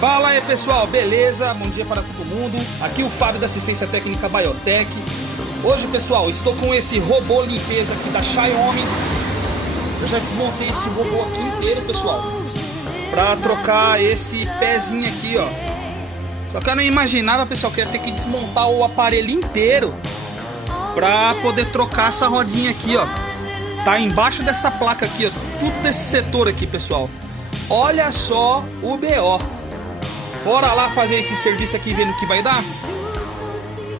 Fala aí pessoal, beleza? Bom dia para todo mundo. Aqui o Fábio da Assistência Técnica Biotech. Hoje pessoal, estou com esse robô limpeza aqui da Xiaomi. Eu já desmontei esse robô aqui inteiro, pessoal, para trocar esse pezinho aqui, ó. Só que eu não imaginava, pessoal, que ia ter que desmontar o aparelho inteiro para poder trocar essa rodinha aqui, ó. Tá embaixo dessa placa aqui, ó, tudo desse setor aqui, pessoal. Olha só o BO. Bora lá fazer esse serviço aqui, vendo o que vai dar?